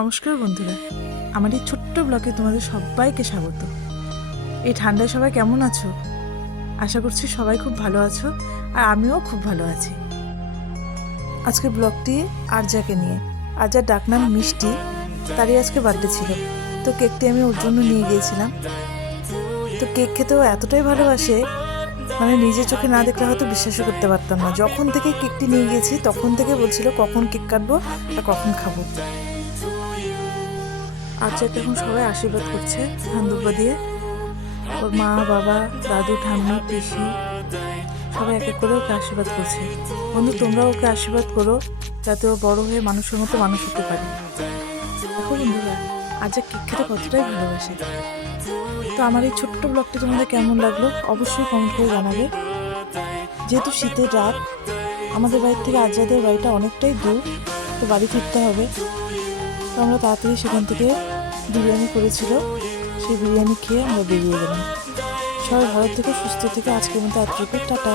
নমস্কার বন্ধুরা, আমার এই ছোট্ট ব্লগে তোমাদের সবাইকে স্বাগত। এই ঠান্ডায় সবাই কেমন আছো? আশা করছি সবাই খুব ভালো আছো, আর আমিও খুব ভালো আছি। আজকে ব্লগটি আরজাকে নিয়ে। আরজার ডাকনাম মিষ্টি, তারই আজকে বার্থডে ছিল। তো কেকটি আমি ওর জন্য নিয়ে গিয়েছিলাম। তো কেক খেতেও এতটাই ভালোবাসে, মানে নিজের চোখে না দেখলে হয়তো বিশ্বাসও করতে পারতাম না। যখন থেকে কেকটি নিয়ে গেছি তখন থেকে বলছিল কখন কেক কাটবো আর কখন খাবো। আরজাকে এখন সবাই আশীর্বাদ করছে ধানদুব্বা দিয়ে। ওর মা, বাবা, দাদু, ঠাম্মি, পিসি সবাই এক এক করে ওকে আশীর্বাদ করছে। বন্ধু, তোমরাও ওকে আশীর্বাদ করো যাতে ও বড় হয়ে মানুষের মতো মানুষ হতে পারে। দেখো বন্ধুরা, আরজা কেক খেতে কতটাই ভালোবাসে। তো আমার এই ছোট্ট ব্লগটি তোমাদের কেমন লাগলো অবশ্যই কমেন্ট করে জানাবে। যেহেতু শীতের রাত, আমাদের বাড়ি থেকে আরজাদের বাড়িটা অনেকটাই দূর, তো বাড়ি ফিরতে হবে। তো আমরা তাড়াতাড়ি সেখান থেকে বিরিয়ানি করেছিল, সেই বিরিয়ানি খেয়ে আমরা বেরিয়ে গেলাম। সবাই ভালো থেকে সুস্থ থেকে আজকের মতো এতটুকু, টাটা।